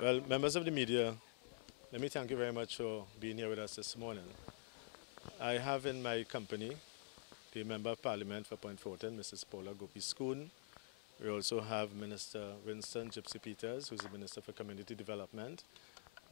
Well, members of the media, let me thank you very much for being here with us this morning. I have in my company the Member of Parliament for Point Fortin, Mrs. Paula Gopi-Schoon. We also have Minister Winston Gypsy Peters, who's the Minister for Community Development,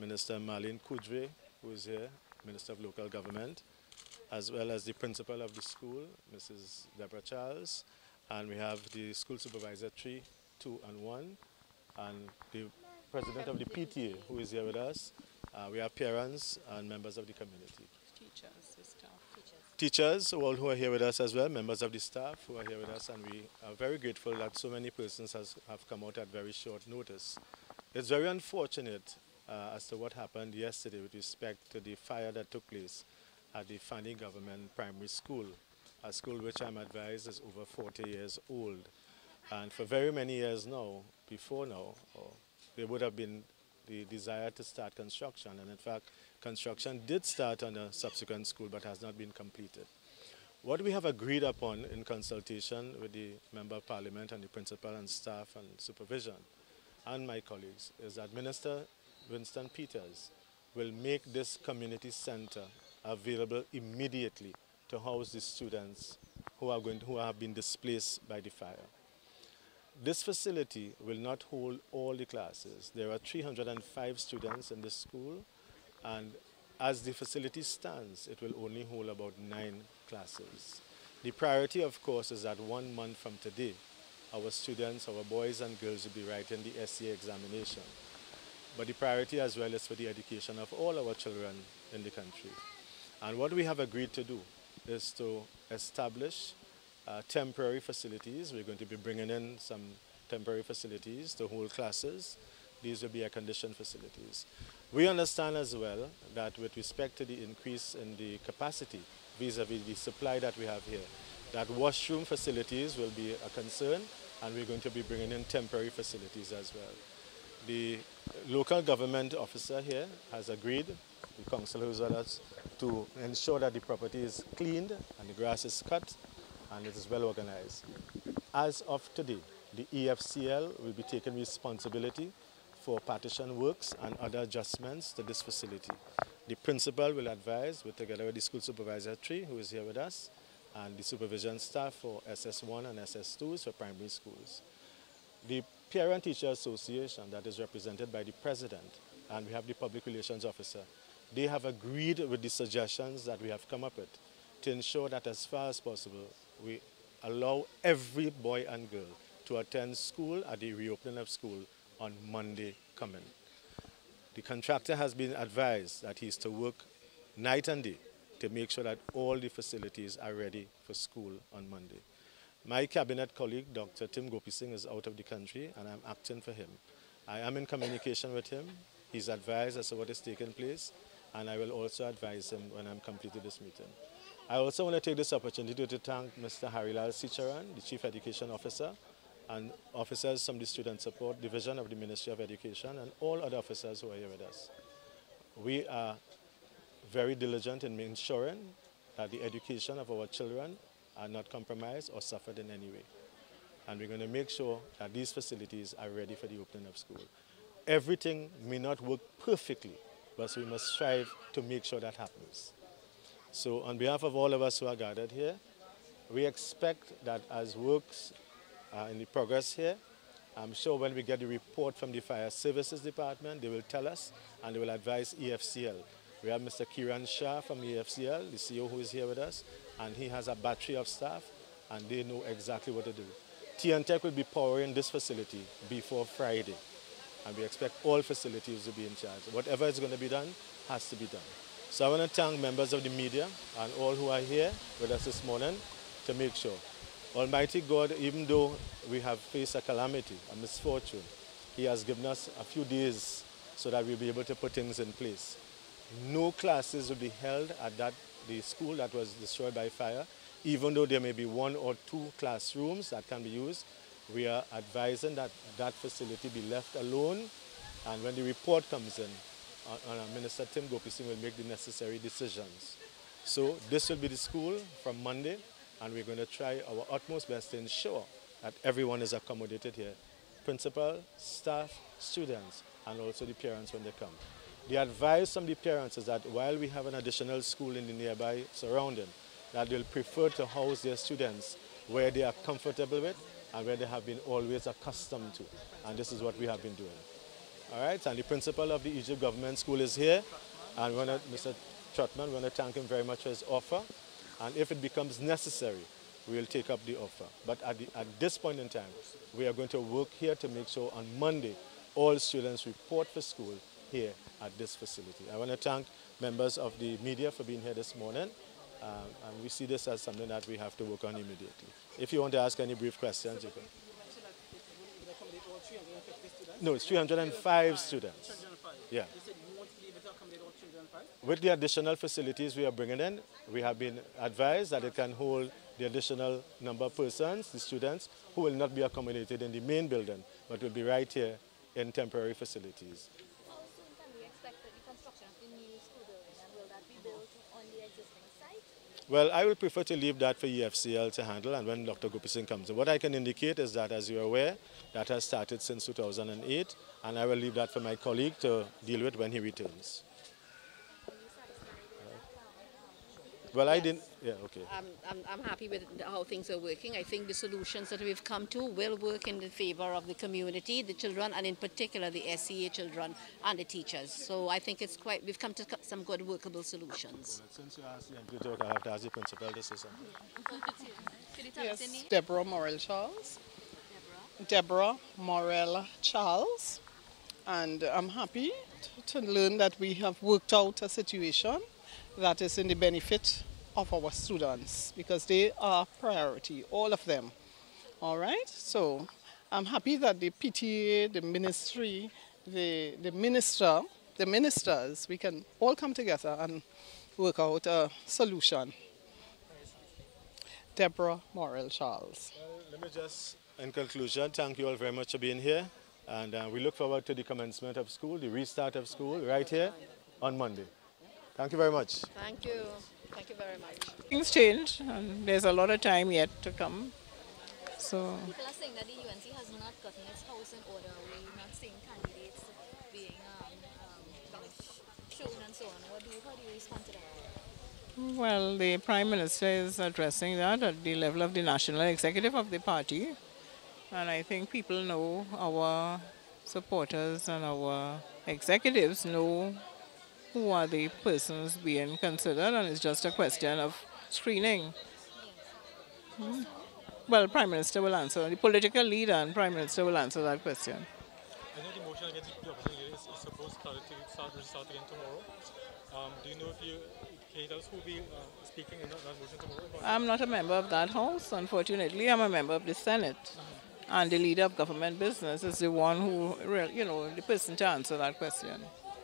Minister Marlene Kudre, who is here, Minister of Local Government, as well as the principal of the school, Mrs. Deborah Charles, and we have the school supervisor 3, 2, and 1, and the president of the PTA, who is here with us. We have parents and members of the community. Teachers, the staff. Teachers, all who are here with us as well, members of the staff who are here with us, and we are very grateful that so many persons have come out at very short notice. It's very unfortunate as to what happened yesterday with respect to the fire that took place at the Fanny Government Primary School, a school which I'm advised is over 40 years old. And for very many years now, before now, there would have been the desire to start construction. And in fact, construction did start on a subsequent school but has not been completed. What we have agreed upon in consultation with the Member of Parliament and the principal and staff and supervision and my colleagues is that Minister Winston Peters will make this community center available immediately to house the students who have been displaced by the fire. This facility will not hold all the classes. There are 305 students in this school, and as the facility stands, it will only hold about 9 classes. The priority, of course, is that 1 month from today, our students, our boys and girls will be writing the SCA examination. But the priority as well is for the education of all our children in the country. And what we have agreed to do is to establish temporary facilities. We're going to be bringing in some temporary facilities to hold classes. These will be air-conditioned facilities. We understand as well that with respect to the increase in the capacity vis-a-vis the supply that we have here, that washroom facilities will be a concern, and we're going to be bringing in temporary facilities as well. The local government officer here has agreed, the council who's with us, to ensure that the property is cleaned and the grass is cut and it is well organized. As of today, the EFCL will be taking responsibility for partition works and other adjustments to this facility. The principal will advise, together with the school supervisor 3, who is here with us, and the supervision staff for SS1 and SS2s for primary schools. The Parent Teacher Association that is represented by the president, and we have the public relations officer, they have agreed with the suggestions that we have come up with to ensure that as far as possible we allow every boy and girl to attend school at the reopening of school on Monday coming. The contractor has been advised that he is to work night and day to make sure that all the facilities are ready for school on Monday. My cabinet colleague, Dr. Tim Gopi-Singh, is out of the country and I'm acting for him. I am in communication with him. He's advised as to what is taking place, and I will also advise him when I'm completed this meeting. I also want to take this opportunity to thank Mr. Harilal Sicharan, the Chief Education Officer, and officers from the Student Support Division of the Ministry of Education, and all other officers who are here with us. We are very diligent in ensuring that the education of our children are not compromised or suffered in any way. And we're going to make sure that these facilities are ready for the opening of school. Everything may not work perfectly, but we must strive to make sure that happens. So on behalf of all of us who are gathered here, we expect that as works are in the progress here, I'm sure when we get the report from the Fire Services Department, they will tell us and they will advise EFCL. We have Mr. Kiran Shah from EFCL, the CEO who is here with us, and he has a battery of staff and they know exactly what to do. TNTech will be powering this facility before Friday, and we expect all facilities to be in charge. Whatever is going to be done has to be done. So I want to thank members of the media and all who are here with us this morning to make sure. Almighty God, even though we have faced a calamity, a misfortune, He has given us a few days so that we'll be able to put things in place. No classes will be held at the school that was destroyed by fire, even though there may be 1 or 2 classrooms that can be used. We are advising that that facility be left alone, and when the report comes in, Minister Tim Gopi-Singh will make the necessary decisions. So this will be the school from Monday, and we're going to try our utmost best to ensure that everyone is accommodated here. Principal, staff, students, and also the parents when they come. The advice from the parents is that while we have an additional school in the nearby surrounding, that they'll prefer to house their students where they are comfortable with and where they have been always accustomed to. And this is what we have been doing. All right, and the principal of the Egypt Government School is here, and Mr. Trotman, we want to thank him very much for his offer, and if it becomes necessary, we will take up the offer. But at this point in time, we are going to work here to make sure on Monday, all students report for school here at this facility. I want to thank members of the media for being here this morning, and we see this as something that we have to work on immediately. If you want to ask any brief questions, you can. No, it's 305 students. 305. Yeah. You said you won't be able to accommodate all 305? With the additional facilities we are bringing in, we have been advised that it can hold the additional number of persons, the students, who will not be accommodated in the main building, but will be right here in temporary facilities. How soon can we expect the construction of the new school building, and will that be built on the existing site? Well, I would prefer to leave that for EFCL to handle, and when Dr. Gopison comes in. What I can indicate is that, as you're aware, that has started since 2008, and I will leave that for my colleague to deal with when he returns. Well, I didn't, yeah, okay. I'm happy with how things are working. I think the solutions that we've come to will work in the favor of the community, the children, and in particular the SEA children and the teachers. So I think we've come to some good workable solutions. Well, since you asked the MP to talk, I have to ask the principal to say something. Could you tell us your name? Deborah Morel Charles. Deborah? Deborah Morel Charles. And I'm happy to learn that we have worked out a situation that is in the benefit of our students, because they are priority, all of them. All right? So I'm happy that the PTA, the ministry, the ministers, we can all come together and work out a solution. Deborah Morel Charles. Well, let me just, in conclusion, thank you all very much for being here. And we look forward to the commencement of school, the restart of school, right here on Monday. Thank you very much. Thank you. Thank you very much. Things change, and there's a lot of time yet to come. So People are saying that the UNC has not gotten its house in order. We're not seeing candidates being shown and so on. How do you respond to that? well, the Prime Minister is addressing that at the level of the national executive of the party. And I think people know, our supporters and our executives know who are the persons being considered, and it's just a question of screening. Well, Prime Minister will answer. The political leader and Prime Minister will answer that question. I know the motion against the opposition is supposed to start again tomorrow. Do you know if can you tell us who will be speaking in that motion tomorrow? I'm not a member of that house, unfortunately. I'm a member of the Senate. And the leader of government business is the one who, the person to answer that question.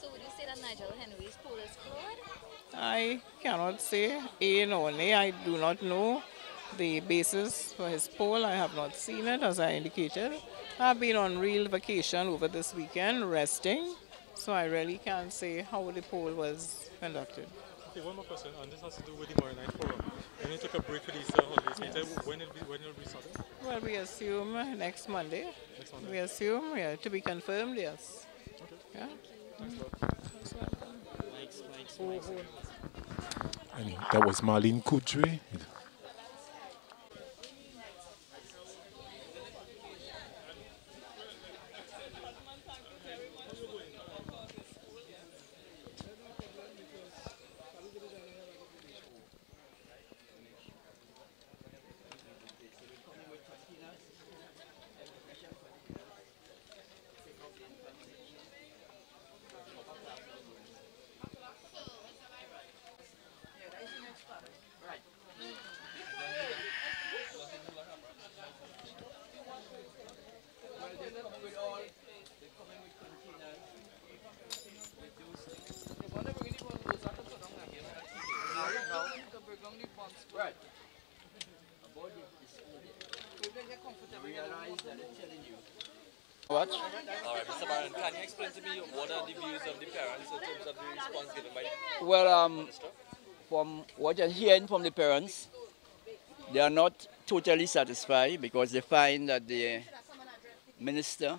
So would you say that Nigel Henry's poll is flawed? I cannot say A nor nay. I do not know the basis for his poll. I have not seen it, as I indicated. I've been on real vacation over this weekend, resting, so I really can't say how the poll was conducted. Okay, one more question, and this has to do with the Morning Night Forum. When you took a break for these holidays, can you tell when it will be started? Well, we assume next Monday. Next Monday. We assume, yeah, to be confirmed, yes. Okay. Yeah? And that was Marlene Kudri. What? All right, Mr. Baron, can you explain to me what are the views of the parents in terms of the response given by the minister? From what I'm hearing from the parents, they are not totally satisfied because they find that the minister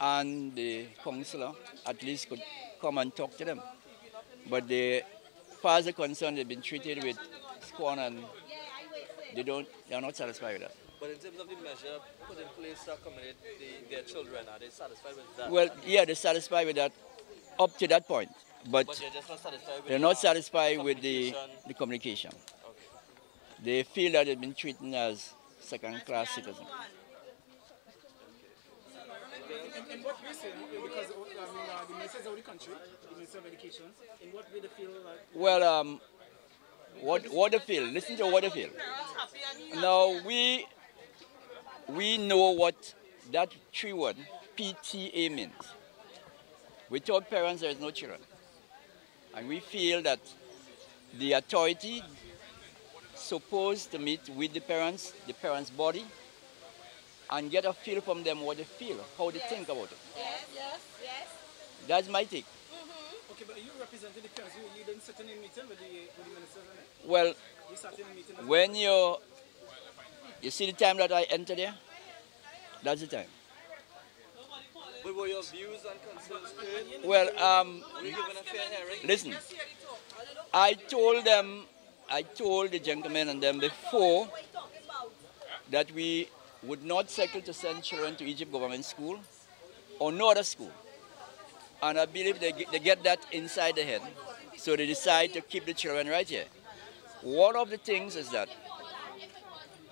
and the councillor at least could come and talk to them. But they, as far as they're concerned, they've been treated with scorn and they are not satisfied with that. But in terms of the measure put in place to accommodate their children, are they satisfied with that? Well, yeah, they're satisfied with that up to that point. But they're just not satisfied with they're not satisfied with the communication. Okay. They feel that they've been treated as second-class citizens. In what way, because the ministers of the country, the Minister of Education, in what way they feel like? Well, what they feel, listen to what they feel. Now, we know what that 3-word, PTA, means. Without parents, there is no children. And we feel that the authority supposed to meet with the parents body, and get a feel from them what they feel, how they think about it. Yes. That's my take. Okay, but you represented the parents. You didn't sit in a meeting with the ministers, right? Well, You sat in a meeting with when you see the time that I enter there, that's the time. But were your views and concerns heard? Well, Were you given a fair hearing? listen, I told the gentlemen and them before that we would not settle to send children to Egypt government school or no other school. And I believe they get that inside the head. So they decide to keep the children right here. One of the things is that,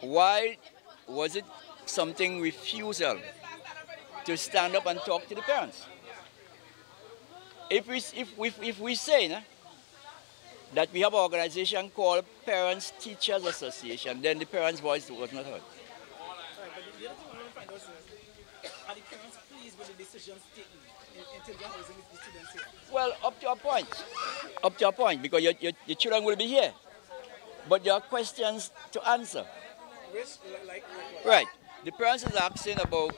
why was it something refusal to stand up and talk to the parents? If we say that we have an organization called Parents Teachers Association, then the parents' voice was not heard. But the other thing I want to find out is, are the parents pleased with the decisions taken in terms of housing the students here? Well, up to a point, because your children will be here. But there are questions to answer. Like Right. The parents is asking about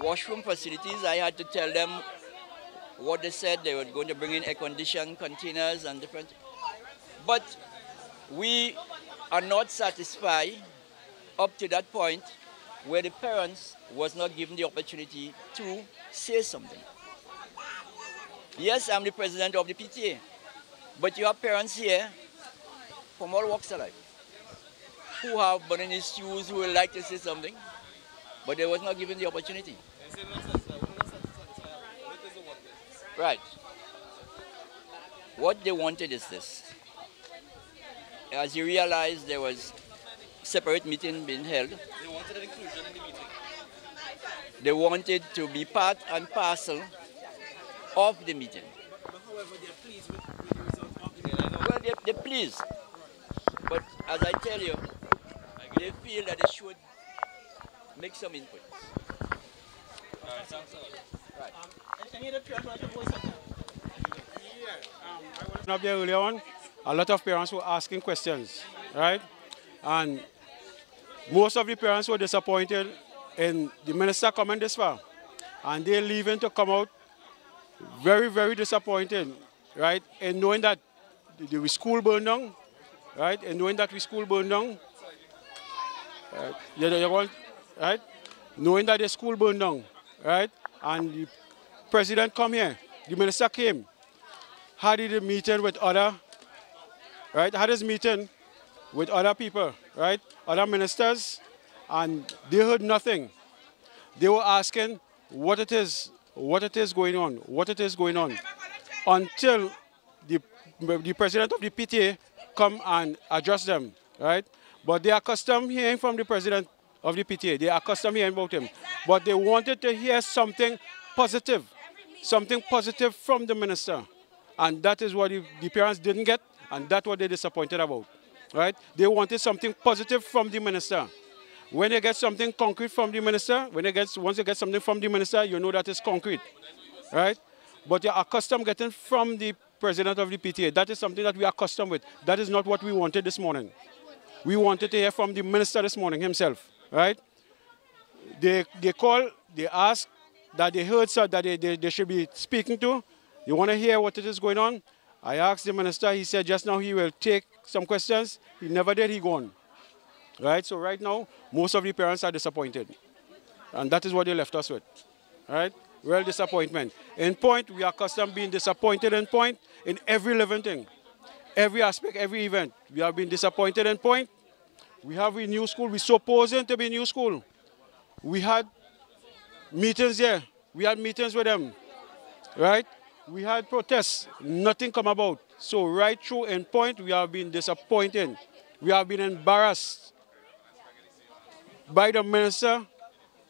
washroom facilities. I had to tell them what they said. They were going to bring in air-conditioned containers and different. But we are not satisfied up to that point where the parents was not given the opportunity to say something. Yes, I'm the president of the PTA, but you have parents here from all walks of life who have burning issues, who would like to say something, but they was not given the opportunity. Right. What they wanted is this. As you realize, there was separate meeting being held. They wanted an inclusion in the meeting. They wanted to be part and parcel of the meeting. But however, they're pleased with the result of the meeting. Well, they're pleased. But as I tell you, they feel that they should make some input. All right, thanks a lot. Right. Any other parents want to voice something? Up there earlier on, a lot of parents were asking questions, right? And most of the parents were disappointed in the minister coming this far. And they're leaving to come out very, very disappointed, right? In knowing that the school burned down, right? And knowing that the school burned down, right? Knowing that the school burned down, right? And the president come here, the minister came, had a meeting with other, right? Had his meeting with other people, right? Other ministers, and they heard nothing. They were asking what it is going on, until the president of the PTA come and address them, right? But they are accustomed hearing from the president of the PTA. They are accustomed hearing about him. But they wanted to hear something positive from the minister. And that is what the parents didn't get, and that's what they're disappointed about, right? They wanted something positive from the minister. When they get something concrete from the minister, once they get something from the minister, you know that it's concrete, right? But you're accustomed getting from the president of the PTA. That is something that we are accustomed with. That is not what we wanted this morning. We wanted to hear from the minister this morning himself, right? They call, they ask that they heard so that they should be speaking to. You want to hear what it is going on? I asked the minister, he said just now he will take some questions. He never did, he gone. Right, so right now, most of the parents are disappointed. And that is what they left us with. right? Real disappointment. In point, we are accustomed being disappointed in point in every living thing. Every aspect, every event. We have been disappointed in point. We have a new school. We're supposing to be a new school. We had meetings here. We had meetings with them, right? We had protests. Nothing come about. So right through in point, we have been disappointed. We have been embarrassed by the minister,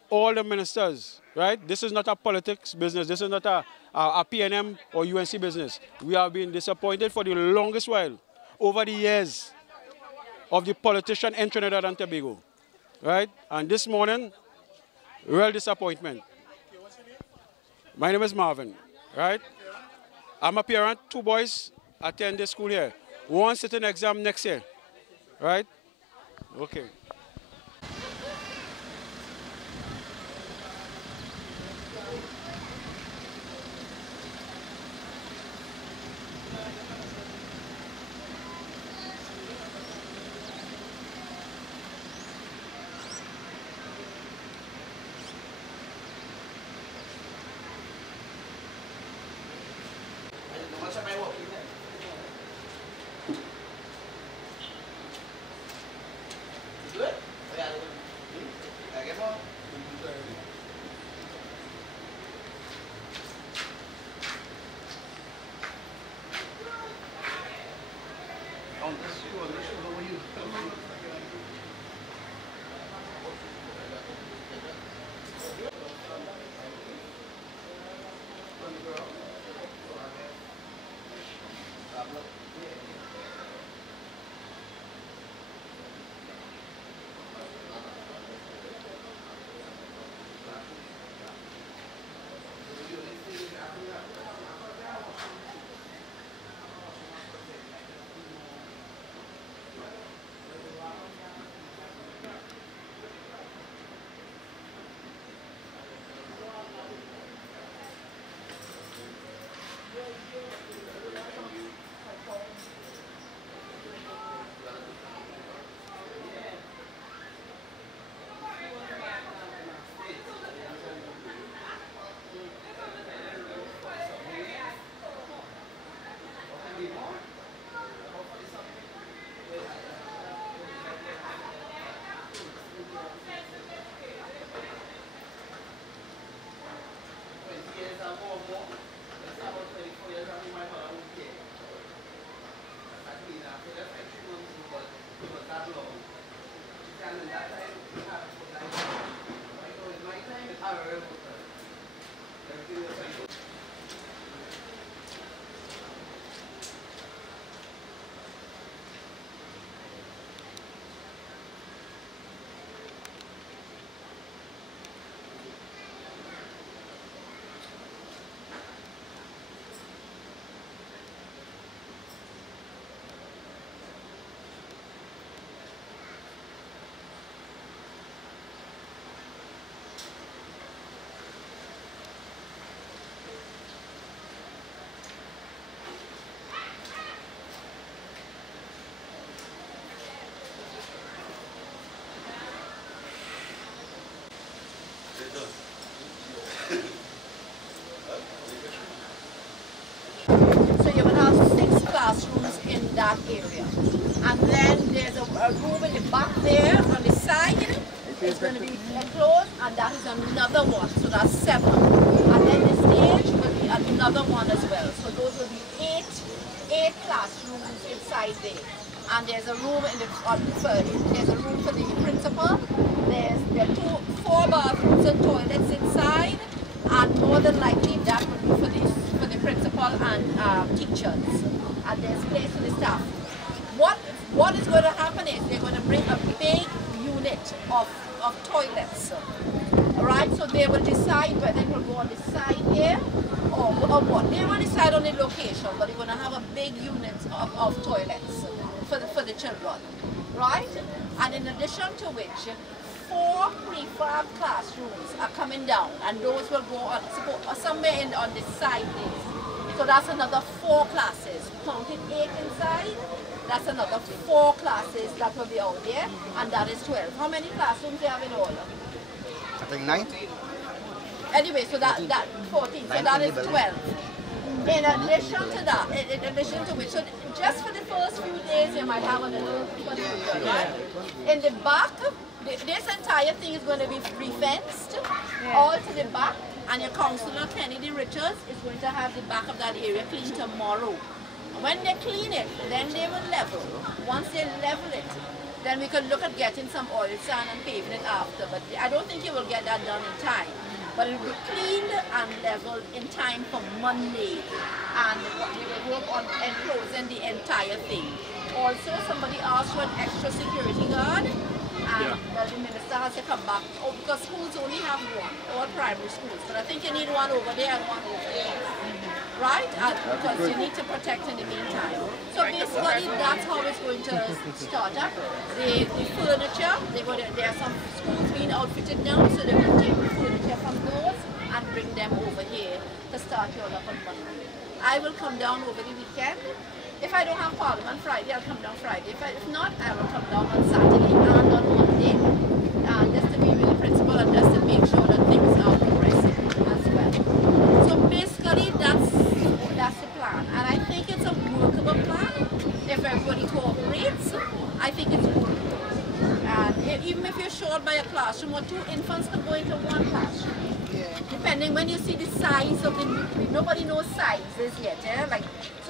all the ministers, right? This is not a politics business. This is not a PNM or UNC business. We have been disappointed for the longest while, over the years of the politician in Trinidad and Tobago, right? And this morning, real disappointment. My name is Marvin, right? I'm a parent, 2 boys attend this school here. One sitting exam next year, right? Okay. So you will have 6 classrooms in that area. And then there's a room in the back there on the side. It's going to be enclosed, and that is another one. So that's 7. And then the stage will be another one as well. So those will be 8 classrooms inside there. And there's a room in the there's a room for the principal. There are 4 bathrooms and toilets inside, and more than likely that will be for the principal and teachers. And there's place for the staff. What is going to happen is they're going to bring a big unit of toilets. Alright, so they will decide whether it will go on the side here or what. They will decide on the location, but they're going to have a big unit of toilets for the children. Right? And in addition to which, 4 prefab classrooms are coming down, and those will go on somewhere on the side there. So that's another 4 classes. Counting 8 inside, that's another 4 classes that will be out there, and that is 12. How many classrooms do you have in all? I think 9. Anyway, so that 14, so that is 12. In addition to that, in addition to which, so just for the first few days you might have a little confusion, right? In the back, this entire thing is going to be re-fenced, all to the back, and your councillor Kennedy Richards is going to have the back of that area cleaned tomorrow. When they clean it, then they will level. Once they level it, then we could look at getting some oil sand and paving it after, but I don't think you will get that done in time. But it will be cleaned and leveled in time for Monday, and we will work on enclosing the entire thing. Also, somebody asked for an extra security guard, and the minister has to come back, because schools only have one, all primary schools, but I think you need one over there and one over there. Right? Because you need to protect in the meantime. So basically, that's how it's going to start up. The furniture, there are some schools being outfitted now, so they will take the furniture from those and bring them over here to start you all up on Monday. I will come down over the weekend. If I don't have Parliament Friday, I'll come down Friday. If not, I will come down on Saturday and on Monday, just to be with the principal and just to make sure that things are progressing as well. So basically, that's the plan, and I think it's a workable plan. If everybody cooperates, I think it's workable. And even if you're short by a classroom or 2 infants can go into 1 classroom. Depending when you see the size of the, nobody knows sizes yet, like. So